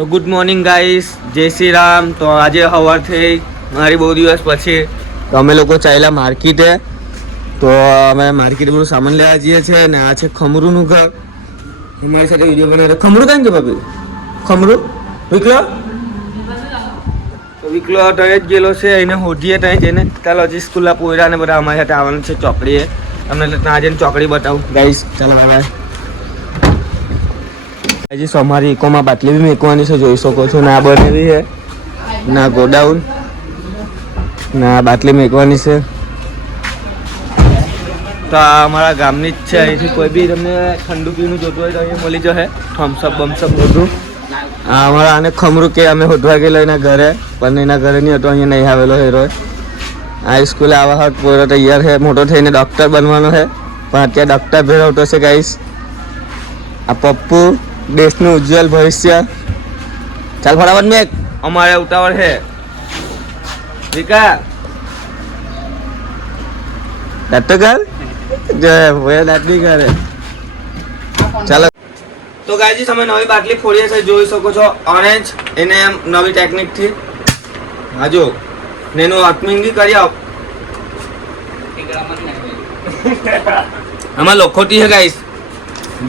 તો good morning guys, જય શ્રી રામ. તો આજે સવારથી મારી બહુ દિવસ પછી તો અમે લોકો ચાલ્યા માર્કેટે. તો અમે માર્કેટ બધું સામાન લેવા જઈએ છીએ ને આ છે ખમરૂનું ઘર. મારી સાથે વિડીયો બનાવે. ખમરૂ કઈ છે ભાભી? ખમરૂ વિકલો તો વિકલો ત્યાં જ ગયેલો છે. એને હોધીએ ત્યાં જઈને ચાલો હજી સ્કૂલના પોયરા ને બધા અમારી સાથે આવવાનું છે ચોકડીએ. તમને ત્યાં જઈને ચોકડી બતાવું ગાઈસ. ચાલો હવે હજી અમારી ઇકોમાં બાટલી બી મેકવાની છે, જોઈ શકો છો. ના બનેલી છે ના ગોડાઉન ના બાટલી મેકવાની છે. તો આ અમારા ગામની જ છે. અહીંથી કોઈ બી તમને ઠંડુ પીણું જોતું હોય તો અહીંયા મળી જશે. થમ્સઅપ બમ્સઅપ બધું. આ અમારા આને ખમરું કે અમે હોધવા ગયેલો એના ઘરે, પણ એના ઘરે નહીં હતો, અહીંયા નહીં આવેલો હેરો. આ સ્કૂલે આવા હાથ પૂરો તૈયાર છે, મોટો થઈને ડૉક્ટર બનવાનો છે, પણ અત્યારે ડૉક્ટર ભેળવતો છે ગાઈસ. આ પપ્પુ દેશનું ઉજ્જવલ ભવિષ્ય. ચાલ ફટાફટ મેક, અમારે ઉતાવળ છે. વિકા દાંત તો કર જો ભોયા દાંત બી કરે. ચાલો તો ગાઈજી અમે નવી બાટલી ફોડીએ છીએ, જોઈ શકો છો. ઓરેન્જ એને એમ નવી ટેકનિકથી હા જો ને એનું ઓપનિંગ બી કરી આવો. આમાં લોખોટી છે ગાઈસ.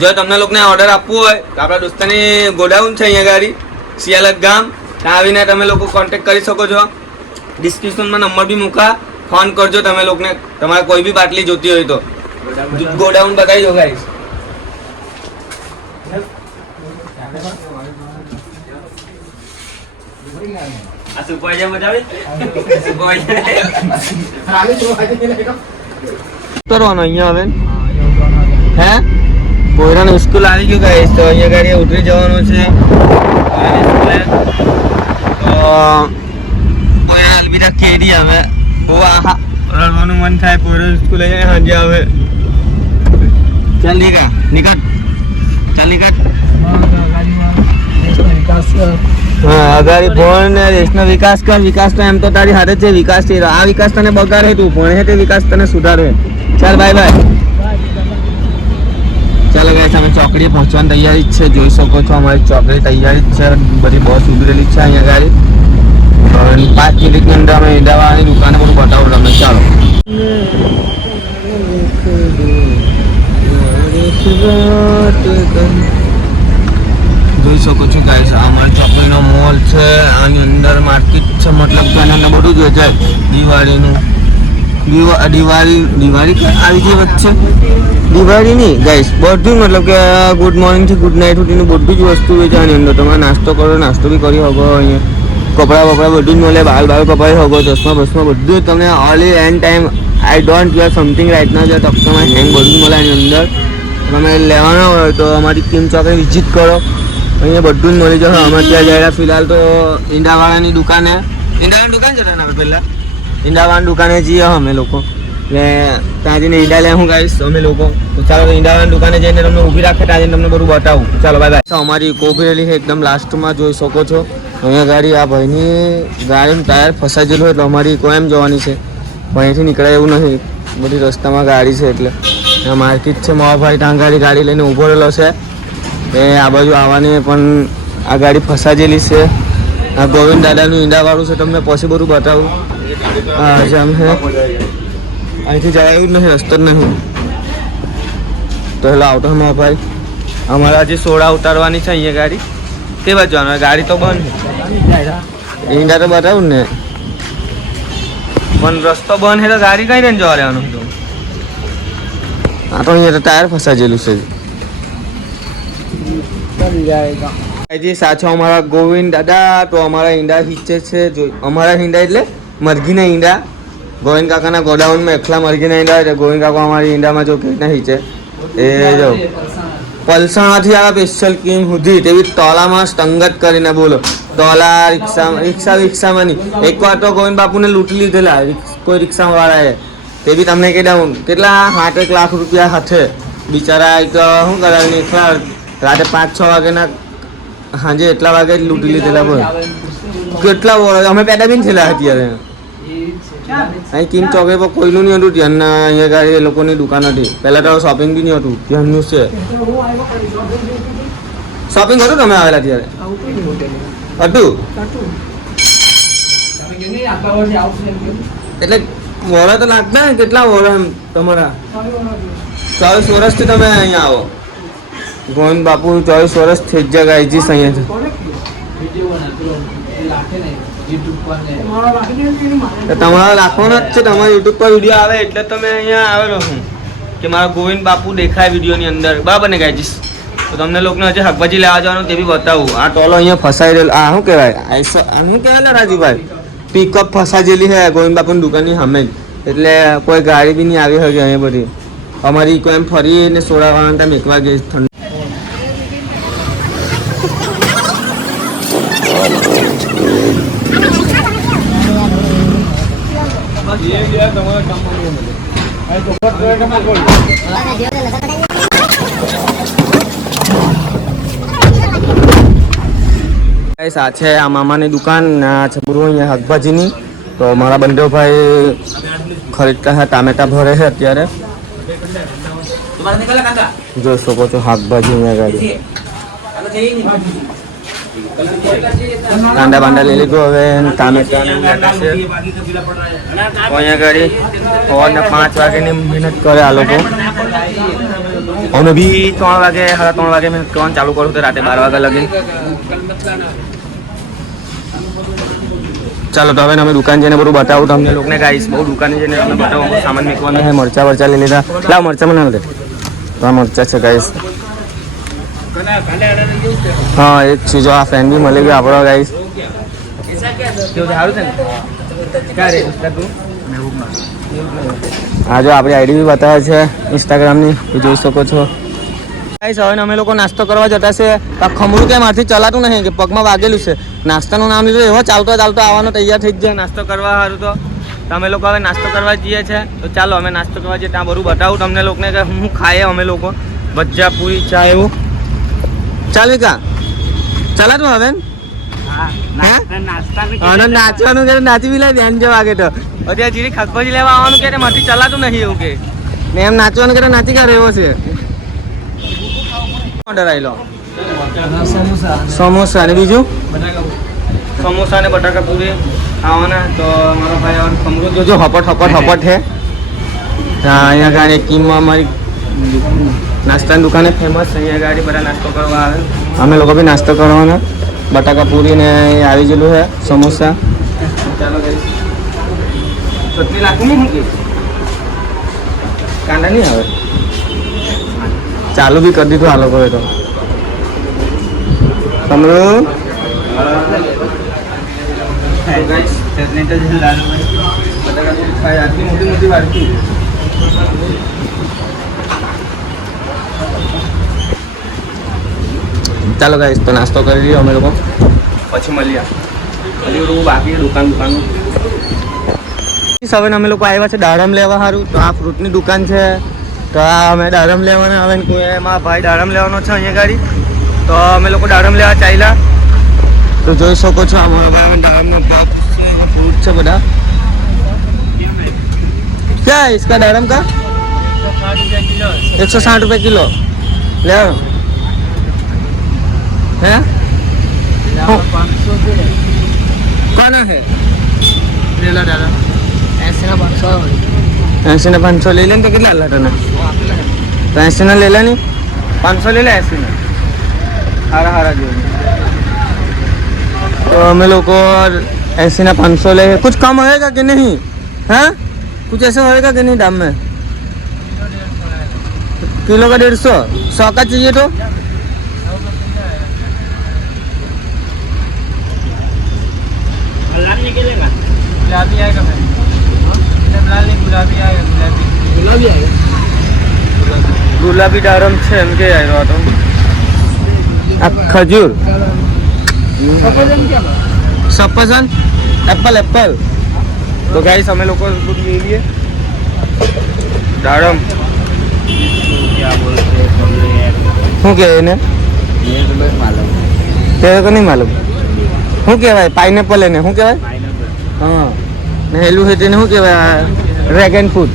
જો તમને લોકોને ઓર્ડર આપવો હોય તો આપણા દોસ્તાની ગોડાઉન છે અહીંયા ગાડી સિયાલત ગામ. ત્યાં આવીને તમે લોકો કોન્ટેક્ટ કરી શકો છો. ડિસ્ક્રિપ્શનમાં નંબર બી મૂકા, ફોન કરજો તમે લોકોને તમારે કોઈ બી બાટલી જોતી હોય તો. ગોડાઉન બતાવી દો ગાઈસ. આ સુપરવાઇઝર બતાવી કરવાનો અહીંયા હવે હે પોયરાનું સ્કૂલ આવી ગયું ગાઈસ. તો અહીંયા ગાડી ઉતરી જવાનું છે તો પોયરા અલવિદા કેરી આવે. બહુ આહા રડવાનું મન થાય. પોયરા સ્કૂલ અહીંયા સાંજે આવે. ચાલ નીકળ નીકળ ચાલ નીકળ. હા અગાડી ભણ ને દેશનો વિકાસ કર. વિકાસ તો એમ તો તારી હાથે છે. વિકાસ છે આ વિકાસ તને બગાડે, તું ભણે છે તે વિકાસ તને સુધારે. ચાલ બાય બાય. ચાલો ગાઈસ અમે ચોકડીએ પહોંચવાની તૈયારી જ છે, જોઈ શકો છો. અમારી ચોકડી તૈયારી જ છે, બધી બસ ઉભરેલી છે અહીંયા ગાડી. 5 મિનિટની અંદર અમે ઈંડાવાળાની દુકાને બધું બતાવું તમને. ચાલો જોઈ શકો છો ગાઈસ. આ અમારી ચોકડીનો મોલ છે, આની અંદર માર્કેટ છે, મતલબ કે આની અંદર બધું જ વેચાય. દિવાળીનું દિવાળી આવી ગઈ વચ્ચે. દિવાળી નહીં ગાઈસ, બધું મતલબ કે ગુડ મોર્નિંગ થી ગુડ નાઇટ સુધીનું બધું જ વસ્તુ વેચાય આની અંદર. તમે નાસ્તો કરો, નાસ્તો બી કરી શકો. અહીંયા કપડાં બપડા બધું જ મળે. બાલ કપાઈ શકો, ચશ્મા બસમાં બધું જ તમને only and time. I don't wear something right now. જો તમારે હેંગ બધું જ મળે આની અંદર. તમે લેવાના હોય તો અમારી કિમ ચોકડી વિઝિટ કરો, અહીંયા બધું જ મળી જશે. અમે ત્યાં જઈને ફિલહાલ તો ઈંડાવાળાની દુકાને, ઈંડાવાળાની દુકાન છે ને પહેલાં ઈંડાવાળાની દુકાને જઈએ અમે લોકો. એટલે ત્યાં જઈને ઈંડા લે હું ગાઈશ અમે લોકો. તો ચાલો ઈંડાવાળાની દુકાને જઈને તમને ઊભી રાખે, ત્યાં જઈને તમને બધું બતાવું. ચાલો બાય બાય. અમારી ઇકો ઉભી છે એકદમ લાસ્ટમાં, જોઈ શકો છો. અહીંયા ગાડી આ ભાઈની ગાડીનું ટાયર ફસાઈ ગયેલું એટલે અમારી ઇકો એમ જવાની છે, પણ અહીંથી નીકળાય એવું નથી. બધી રસ્તામાં ગાડી છે એટલે આ માર્કેટ છે. મારા ભાઈ ત્યાં ગાડી લઈને ઊભો રહેલો છે. એ આ બાજુ આવવાની પણ આ ગાડી ફસાયેલી છે. આ ગોવિંદ દાદાનું ઈંડાવાળું છે, તમને પછી બધું બતાવું. હા જામ છે, અહીંથી જવાય એવું જ નહીં, રસ્તો જ નહીં. તો હેલો આવતો મારા ભાઈ. અમારા જે સોડા ઉતારવાની છે અહીંયા ગાડી તે બાજુ જવાનું. ગાડી તો બંધ છે, ઈંડા તો બતાવું ને, પણ રસ્તો બંધ છે તો ગાડી કઈ ને જવા રહેવાનું. આ તો અહીંયા તો ટાયર ફસાયેલું છે. સાચો અમારા ગોવિંદ દાદા તો અમારા ઈંડા હિંચે છે. જો અમારા ઈંડા એટલે મરઘીના ઈંડા. ગોવિંદ કાકાના ગોડાઉનમાં એકલા મરઘીના ઈંડા હોય. ગોવિંદ કાકા અમારી ઈંડામાં જો કેવી રીતના હિંચે એ જો પલસાણાથી આવે સ્પેશિયલ કિમ સુધી તેવી તોલામાં સ્ટંગત કરીને બોલો. તોલા રિક્ષામાં નહીં. એકવાર તો ગોવિંદ બાપુને લૂંટી લીધેલા કોઈ રિક્ષાવાળાએ. તે બી તમને કહેતા કેટલા 8-1 લાખ રૂપિયા હાથે બિચારા. એક શું કરાવીને એકલા રાતે 5-6 વાગ્યાના સાંજે એટલા વાગે જ લૂંટી લીધેલા. બોલ કેટલા વર્ષ અમે પેદા બી થયેલા અત્યારે. અહીં કિમ ચોકડી પર કોઈનું નહીં હતું ધ્યાન. અહીંયા ગાડી એ લોકોની દુકાન હતી પહેલાં તો શોપિંગ બી નહીં હતું, ધ્યાનનું છે. શોપિંગ કરો તમે આવેલા ત્યારે હતું એટલે વોરા તો લાગતા ને કેટલા વોરા એમ તમારા 24 વર્ષથી તમે અહીંયા આવો ગોવિંદ બાપુ 24 વર્ષ થઈ જ ગાયજી અહીંયા છે તમારા રાખવાનો જ છે તમારા યુટ્યુબ પર વિડીયો આવે એટલે તમે અહીંયા આવેલો છું કે મારા ગોવિંદ બાપુ દેખાય વિડીયોની અંદર બરાબર ને ગાયજીસ તો તમને લોકોને હજી શાકભાજી લેવા જવાનું તે બી બતાવું આ ટોલો અહીંયા ફસાઈ રહેલો આ શું કહેવાય શું કહેવાય રાજુભાઈ પિકઅપ ફસાયેલી છે ગોવિંદ બાપુની દુકાનની સામે જ એટલે કોઈ ગાડી બી નહીં આવી શકે અહીંયા બધી અમારી કોઈ એમ ફરીને સોડાવાના ત્યાં એકવાર ગઈ ઠંડી આ છે આ મામાની દુકાન આ છે પૂરું અહીંયા શાકભાજીની તો મારા બંને ભાઈ ખરીદતા છે ટામેટા ભરે છે અત્યારે જોઈ શકો છો શાકભાજી અહીંયા ગાડી કાંદા બાંડા લઈ લીધું હવે ટામેટા અહીંયા ગાડી સવારના 5 વાગ્યાની મહેનત કરે આ લોકો અમે બી 3 વાગે 3:30 વાગે મહેનત કરવાનું ચાલુ કરું તો રાતે 12 વાગ્યા લગી ચાલો તો હવે અમે દુકાન જઈને બધું બતાવું તમને લોકોને ગાઈશ બહુ દુકાને જઈને તમને બતાવું સામાન મૂકવાનો છે મરચા વરચા લઈ લીધા લાવ મરચા મને દે તો આ મરચા છે ગાઈશ હા એક છે જો આ ફ્રેન્ડ બી મળી ગયો આપણો ગાઈશ હા જો આપણી આઈડી બી બતાવે છે ઇન્સ્ટાગ્રામની જોઈ શકો છો ગાઈસ હવે અમે લોકો નાસ્તો કરવા જતા છે ખમરું કે મારથી ચલાતું નહીં કે પગમાં વાગેલું છે નાસ્તાનું નામ લીધું એવો ચાલતો આવવાનો તૈયાર થઈ જાય નાસ્તો કરવા સારું તો અમે લોકો હવે નાસ્તો કરવા જઈએ છીએ તો ચાલો અમે નાસ્તો કરવા જઈએ ત્યાં બધું બતાવું તમને લોકોને કે હું ખાઈએ અમે લોકો ભજીયા પૂરી ચા એવું ચાલ વિકા ચલાતું હવે નાચવાનું કે નાચી બી લાય ધ્યાન જવા કે તો અત્યારે જીરી શાકભાજી લેવા આવવાનું કે મારથી ચલાતું નહીં એવું કે ને એમ નાચવાનું કે નાચી કાઢે એવો છે ઓર્ડર આવેલો સમોસા ને બીજું સમોસા ને બટાકા પૂરી આવવાના તો મારો ભાઈ ખમરો જોજો હપટ છે અહીંયા ગાડી કિમમાં અમારી નાસ્તાની દુકાને ફેમસ અહીંયા ગાડી બધા નાસ્તો કરવા આવે અમે લોકો બી નાસ્તો કરવાના બટાકા પૂરી ને આવી ગયેલું છે સમોસા ચાલો ચટણી નાખું નહીં કાંદા નહીં આવે ચાલુ બી કરી દીધું આ લોકોએ તો સમરો ચાલો ગાઈસ તો નાસ્તો કરી લઈએ અમે લોકો પછી મળીએ હજી બાકી દુકાન હવે અમે લોકો આવ્યા છે દાડમ લેવા સારું તો આ ફ્રૂટની દુકાન છે તો અમે દાડમ લેવાના આવે ને કોઈ એમાં ભાઈ દાડમ લેવાનો છે અહીંયા ગાડી તો અમે લોકો દાડમ લેવા ચાલ્યા તો જોઈ શકો છો અમારા ભાઈ દાડમનો બોક્સ છે ફ્રૂટ છે બધા क्या है इसका दाडम का 160 रुपये किलो ले है कौन है लेला दादा ऐसे ना 500 ले लें तो कितना लाता ना तो ऐसे ना ले ला नहीं 500 ले ला ऐसे ना हारा जो तो हमें लोग को ऐसे ना 500 ले कुछ कम होएगा कि नहीं हाँ कुछ ऐसा होएगा कि नहीं दाम में किलो का 150 100 का चाहिए तो गुलाबी आएगा गुलाबी दारम છે એમ કે આવ્યો હતો આ ખજૂર સફરજન એપલ तो गाइस हमें लोग को ले लिए दाड़म क्या बोलते हैं શું કે એને तेरे को नहीं मालूम શું કહેવાય પાઇનેપલ એને શું કહેવાય હા ને હેલું છે તેને શું કહેવાય ડ્રેગન ફ્રૂટ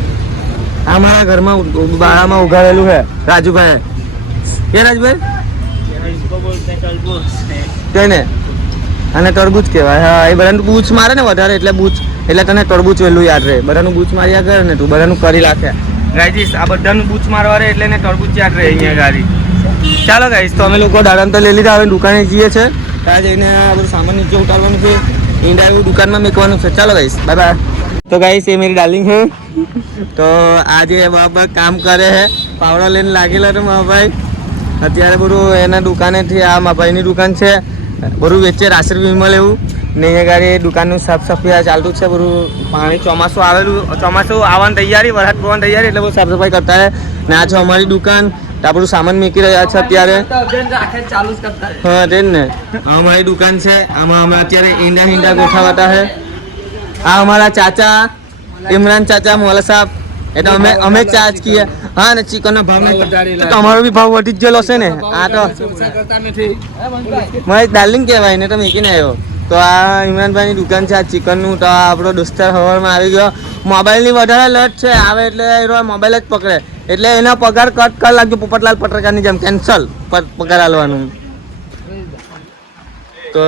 આ મારા ઘરમાં બાળામાં ઉગાડેલું છે રાજુભાઈ કે રાજુભાઈ ને અને તરબૂચ કહેવાય. હા, એ બધાનું બૂચ મારે ને વધારે એટલે બૂચ, એટલે તને તરબૂચ વહેલું યાદ રહે. બધાનું બૂચ માર્યા કરે ને તું, બધાનું કરી નાખે ગાઈજીસ. આ બધાનું બૂચ મારવા રહે એટલે એને તરબૂચ યાદ રહે અહીંયા ગાડી. ચાલો ગાઈસ, તો અમે લોકો દાડાને તો લઈ લીધા, હવે દુકાને જઈએ છે. ત્યાં જઈને આ બધું સામાન નીચે ઉતારવાનું છે, ઈંડા એવું દુકાનમાં મેકવાનું છે. ચાલો ગાઈસ, બાય બાય. તો ગાઈસ, એ મેરી ડાર્લિંગ છે. તો આજે મારા કામ કરે છે, પાવડો લઈને લાગેલો હતો મારા ભાઈ. અત્યારે બધું એના દુકાનેથી, આ મારા ભાઈની દુકાન છે, બધું વેચે રાશન વિમલ એવું ને. અહીંયા ગાડી દુકાનનું સાફ સફાઈ ચાલતું છે બધું. પાણી ચોમાસું આવેલું, ચોમાસું આવવાની તૈયારી, વરસાદ પડવાની તૈયારી, એટલે બધું સાફ સફાઈ કરતા છે. ને આ છે અમારી દુકાન, આપણું સામાન મૂકી રહ્યા છે અત્યારે. હા, તે જ ને, અમારી દુકાન છે. આમાં અમે અત્યારે ઈંડા ગોઠવાતા છે. આ અમારા ચાચા ઇમરાન ચાચા મોલા સાહેબ, એટલે અમે ચાર્જ કીએ. હા, ને ચિકનનો ભાવ તમારો બી ભાવ વધી જ ગયેલો છે ને. આ તો મારી ડાર્લિંગ કહેવાય ને, તો મૂકીને આવ્યો. તો આ ઇમરાનભાઈની દુકાન છે, આ ચિકનનું. તો આપણો દોસ્તાર હવારમાં આવી ગયો. મોબાઈલની વધારે લટ છે, આવે એટલે એ મોબાઈલ જ પકડે, એટલે એના પગાર કટ કરી લાગ્યો પોપટલાલ પત્રકારની જેમ, કેન્સલ પગાર આલવાનું. તો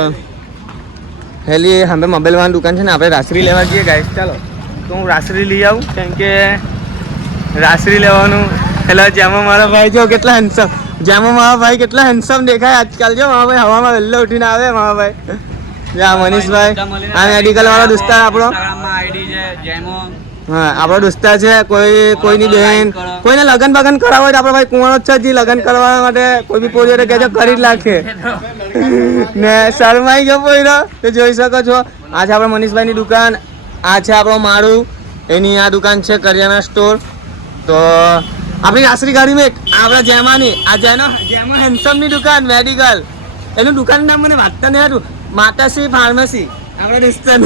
હેલી સામે મોબાઈલવાળાની દુકાન છે ને, આપણે રાસરી લેવા જઈએ ગાઈસ. ચાલો, તો હું રાસરી લઈ આવું, કેમ કે રાસરી લેવાનું. એટલે જેમાં મારા ભાઈ જો કેટલા હેન્ડસમ, જેમાં મારા ભાઈ કેટલા હેન્ડસમ દેખાય આજકાલ. જો મારા ભાઈ હવામાં વહેલો ઉઠીને આવે મારા ભાઈ. જા મનીષભાઈ, આ મેડિકલ વાળો દોસ્તાર આપણો. હા, આપણો દોસ્તાર છે. કોઈની બહેન કોઈને લગન બગન કરાવો હોય તો આપણો ભાઈ કુંવારો જ છે. જે લગન કરવા માટે કોઈ બી પોરી કહેજો, કરી જ નાખે. ને શરમાઈ ગયો પોઈરો, તો જોઈ શકો છો. આ છે આપણા મનીષભાઈની દુકાન. આ છે આપણો માળું, એની આ દુકાન છે કરિયાણા સ્ટોર. તો આપણી રાસરી ગાડીમાં આપણા જેમાની, આ જેમાં હેન્ડસમની દુકાન મેડિકલ, એનું દુકાનનું નામ મને વાંચતા નહીં હતું, માતાશ્રી ફાર્મસી. આપણા દોસ્તાર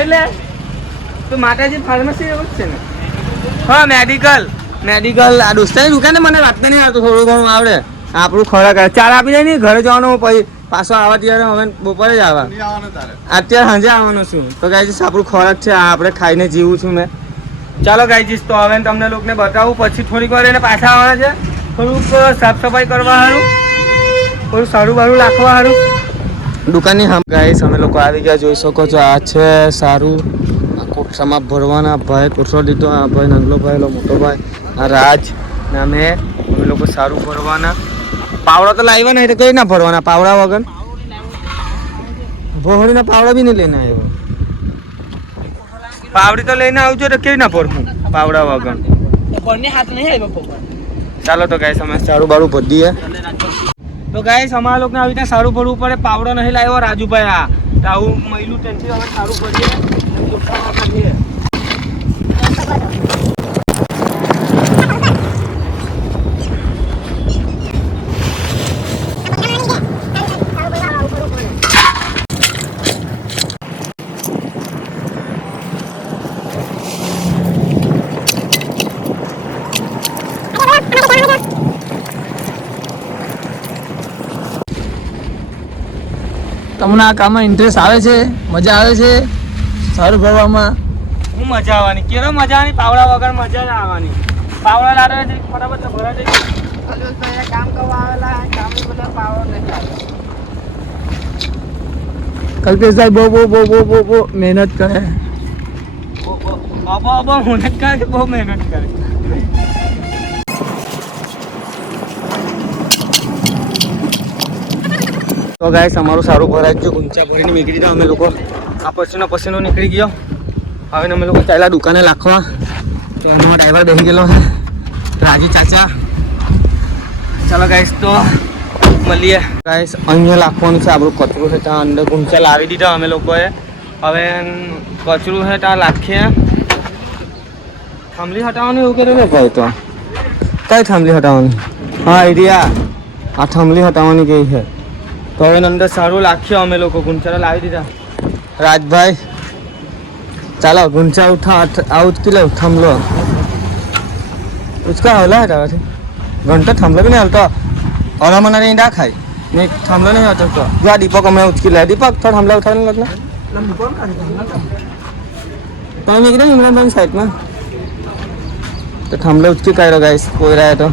એટલે તો માતાજી ફાર્મસી એવું જ છે ને. હા, મેડિકલ આ દોસ્તારની દુકાને મને વાંચતા નહીં આવતું, થોડું ઘણું આવડે. આપણું ખોરાક ચાર આપી જાય ને, ઘરે જવાનું પછી પાછો આવવા ત્યારે હવે બપોરે જ આવવા, અત્યારે સાંજે આવવાનું છું. તો ગાઈજીસ આપણું ખોરાક છે, આ આપણે ખાઈને જીવું છું મેં. ચાલો ગાઈજીસ, તો હવે તમને લોકોને બતાવું, પછી થોડીક વાર એને પાછા આવવાના છે. થોડુંક સાફ સફાઈ કરવા સારું, થોડું સારું બારું રાખવા સારું દુકાનની. હા ગાઈસ, અમે લોકો આવી ગયા, જોઈ શકો છો. આ છે સારું, આ કોઠામાં ભરવાના ભાઈ કોઠો દીધો. આ ભાઈ નાનલો ભાઈ, મોટો ભાઈ, આ રાજ ને અમે લોકો સારું ભરવાના. પાવડા તો લાવ્યા નહીં તો કઈ ના ભરવાના, પાવડા વગર ભોળીના પાવડા બી નહીં લઈને આવ્યો. પાવડી તો લઈને આવજો તો કેવી ના ભરવું પાવડા વગર. ચાલો તો ગાઈસ, અમે સારું બારું ભરીએ. તો ગાઈસ, અમારા લોકોને આવી રીતે સારું ભરવું પડે. પાવડો નહીં લાવ્યો રાજુભાઈ, આ આવું મહિલું ટેન્શન. હવે સારું ભરીએ. તમને આ કામમાં ઇન્ટરેસ્ટ આવે છે? મજા આવે છે સારું ભરવામાં? હું મજા આવવાની, કેવો મજા આવવાની, પાવડા વગર મજા ના આવવાની. પાવડા લાડે ફટાફટ ભરા દે. કામ કરવા આવેલા, કામ બધા પાવડો નથી આવ્યો. કલ્પેશભાઈ બહુ મહેનત કરે. બહુ મહેનત કરે કે બહુ મહેનત કરે. તો ગાઈસ, અમારું સારું ભરાય ગયું. ગુંચા ભરીને નીકળી ગયા અમે લોકો. આ પછીનો નીકળી ગયો. હવે અમે લોકો ચાલ્યા દુકાને લાખવા. તો એમાં ડ્રાઈવર બેસી ગયેલો છે, રાજી ચાચા. ચાલો ગાઈસ, તો મળીએ. ગાઈસ, અહીંયા લાખવાનું છે આપણું કચરું છે, ત્યાં અંદર ગુંચા લાવી દીધા અમે લોકોએ. હવે કચરું છે ત્યાં લાખીએ. થાંભલી હટાવવાની એવું કર્યું ને ભાઈ? તો કઈ થાંભલી હટાવવાની? હા, એરિયા આ થાંભલી હટાવવાની કઈ છે. તો હવે અંદર સારું લાખ્યો અમે લોકો. ગુંચા લાવી દીધા. રાજભાઈ ચાલો ગુંચા ઉઠા, આવું જ લે થાંભલો ઉચકા હલા હટાવાથી ઘંટા થાંભલો બી નહીં હલતો. હરામના નહીં ના ખાય ને, થાંભલો નહીં હટકતો. જો આ દીપક હમણાં ઉચકી લે. દીપક થોડા થાંભલા ઉઠાવીને લગ્ન તમે નીકળે ઇમરાનભાઈની સાઈડમાં તો થાંભલો ઉચકી કાઢ્યો ગાઈસ. કોઈ રહ્યા તો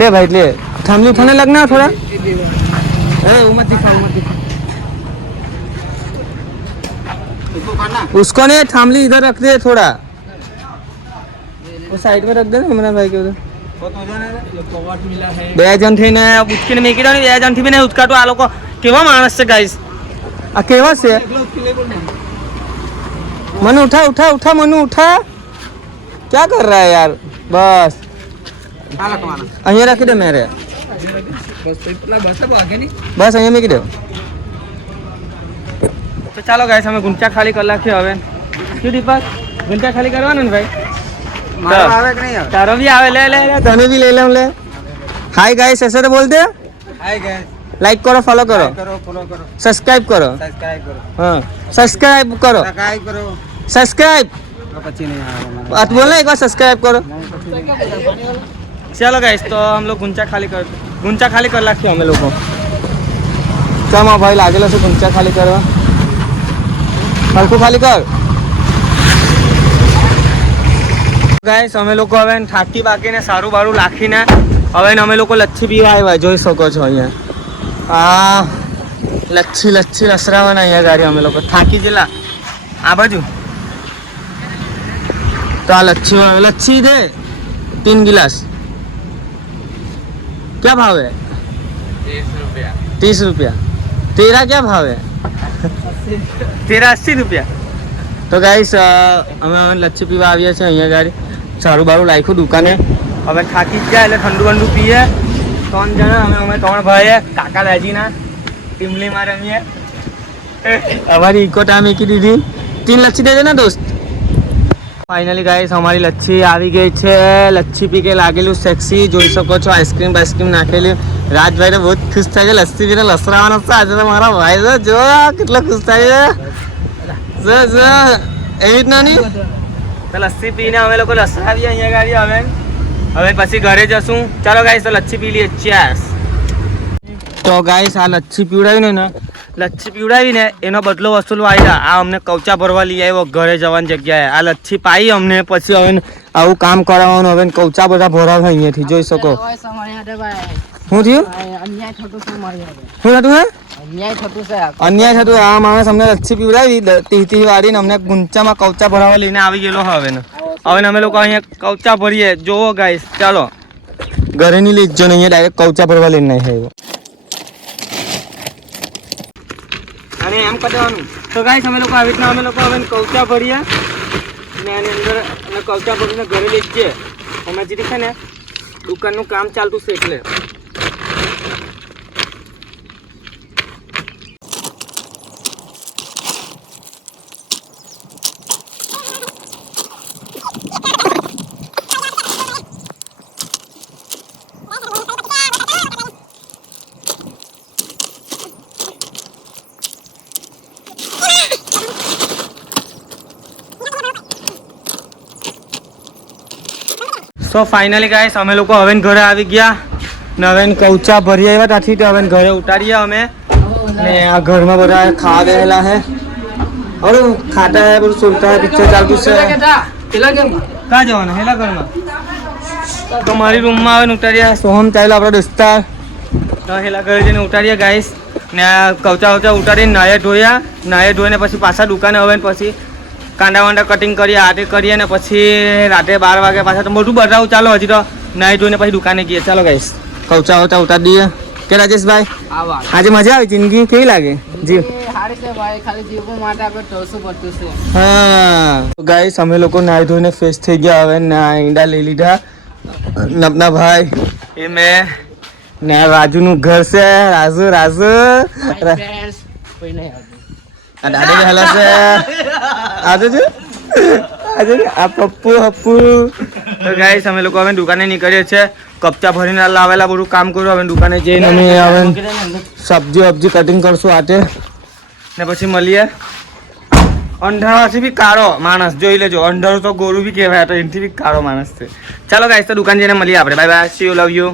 ले भाई ले, थामली उठाने लगना थोड़ा। मत दिखा। उसको नहीं, थामली इधर रख दे थोड़ा, वो साइड में रख दे ना भाई के उधर। બે જણ થઈને ઉચકીને મેકી દો ને, 2 જણથી બી નહીં ઉચકાતું. આ લોકો કેવા માણસ છે ગાઈસ, આ કેવા છે. મનુ ઉઠા ઉઠા ઉઠા, મનુ ઉઠા. क्या कर रहा है यार. बस અહીંયા રાખી દે મેરે, બસ અહીંયા મૂકી દે. તો ચાલો ગાઈસ અમે ગુંચા ખાલી કરી નાખીએ હવે. શું દીપક, ગુંચા ખાલી કરવાનું ને ભાઈ? તારો भी आवे, ले ले ले, तने भी ले ले ले. हाय गाइस ऐसे तो बोल दे. हाय गाइस, लाइक करो, फॉलो करो, सब्सक्राइब करो. हाँ सब्सक्राइब करो, सब्सक्राइब. बात बोलना एक बार, सब्सक्राइब करो. चलो गाइस तो हम लोग गुंचा खाली कर लाखिए અમે લોકો. ચાલો ભાઈ લાગેલો છે ગુંચા ખાલી કરવા. હલકું ખાલી કર. ગાઈસ અમે લોકો હવે થાકી બાકીને સારું બારું લાખીને હવે અમે લોકો લચ્છી પીવા આવ્યા, જોઈ શકો છો અહીંયા. આ લચ્છી રસરાવાના અહીંયા ગાડી અમે લોકો થાકી ગયેલા. આ બાજુ તો આ લચ્છી દે 3 गिलास. क्या भाव है? 30 रुपया. तेरा क्या भाव है? तेरा 80 रुपया. તો ગાઈસ અમે લચ્છી પીવા આવ્યા છે અહીંયા ગાડી. સારું બારું લાખ્યું દુકાને. હવે થાકી જ જાય એટલે ઠંડુ બંડુ પીએ. 3 જણા અમે 3 ભાઈ કાકા દાજીના ટીમલીમાં રમીએ. અમારી ઇકોટા મૂકી દીધી. 3 લચ્છી દે દેના દોસ્ત. ફાઇનલી ગાઈસ અમારી લચ્છી આવી ગઈ છે. લચ્છી પી કે લાગેલું સેક્સી, જોઈ શકો છો. આઈસ્ક્રીમ નાખેલી. રાજભાઈ બહુ ખુશ થાય છે લસ્સી પીને લસરાવાનો છે આજે તો મારા ભાઈ. જો કેટલો ખુશ થાય છે. એવી જ નાની તો લસ્સી પીને અમે લોકો લસરાવીએ અહીંયા ગાડી. હવે પછી ઘરે જશું. ચાલો ગાઈસ તો લચ્છી પી લઈએ. ચેસ. તો ગાઈસ આ લચ્છી પીવડાવીને એનો બદલો વસૂલવા આવ્યા. આ અમને કૌચા ભરવા લઈ આવ્યો ઘરે જવાની જગ્યાએ. આ લચ્છી પાઈ અમને, પછી હવે આવું કામ કરાવવાનું. હવે કૌચા બધા ભરાવે અહીંયાથી, જોઈ શકો. શું થયું? શું થતું હે? અન્યાય થતું. આ માણસ અમને લચ્છી પીવડાવી તીહતી વાળીને અમને ગુંચામાં કૌચા ભરાવા લઈને આવી ગયેલો. હવે અમે લોકો અહીંયા કૌચા ભરીએ. જોવો ગાઈસ. ચાલો ઘરે નહીં લઈ જો, અહીંયા ડાયરેક્ટ કૌચા ભરવા લઈને આવ્યો. અને એમ કરવાનું. તો ગાઈસ અમે લોકો આવી રીતના અમે લોકો હવે કૌચા ભરીએ ને આની અંદર અમે કૌચા ભરીને ઘરે લઈ જઈએ. અમે જે છે ને દુકાનનું કામ ચાલતું છે એટલે. સો ફાઇનલી ગાઈસ અમે લોકો હવે ઘરે આવી ગયા ને હવે કૌચા ભરી આવ્યા. ત્યાંથી તો હવે ઘરે ઉતારીએ અમે. ને આ ઘરમાં બધા ખાવા બેઠેલા હે. અરે ખાતા હે, બધું સુનતા હે, પિક્ચર ચાલતું છે. ક્યાં જવાના? હેલા ઘરમાં. તો મારી રૂમમાં હવે ઉતાર્યા. સોહમ ચાલ્યો આપણો દોસ્તાર. તો હેલા ઘરે જઈને ઉતારીએ ગાઈસ. ને આ કૌચા ઉતારીને નાહ્યા ધોઈને પછી પાછા દુકાને હવે પછી કાંડા વાંડા કટિંગ કરીએ, આટે કરીએ ને પછી રાતે 12 વાગે પાછા તો બધું બતાવું. ચાલો હજી તો નાહી ધોઈને પછી દુકાને ગઈએ. ચાલો ગાઈસ કૌચા ઉતારી દઈએ. કે રાજેશભાઈ આજે મજા આવી? જિંદગી કેવી લાગે? જીવ હા ગાઈસ અમે લોકો નાહી ધોઈને ફ્રેશ થઈ ગયા. હવે ઈંડા લઈ લીધા. નપના ભાઈ એ મેં ને રાજુનું ઘર છે. રાજુ દાદા હેલા છે. આજે આ પપ્પુ. તો ગાઈસ અમે લોકો હવે દુકાને નીકળીએ છીએ. કપચા ભરીને લાવેલા બધું કામ કર્યું. હવે દુકાને જઈને અમે હવે સબ્જી કટિંગ કરશું આટે ને પછી મળીએ. અંધારાથી બી કાળો માણસ, જોઈ લેજો. અંધારો તો ગોરું બી કહેવાય, તો એનાથી બી કાળો માણસ છે. ચાલો ગાઈસ તો દુકાન જઈને મળીએ આપણે. Bye bye, C you, love you.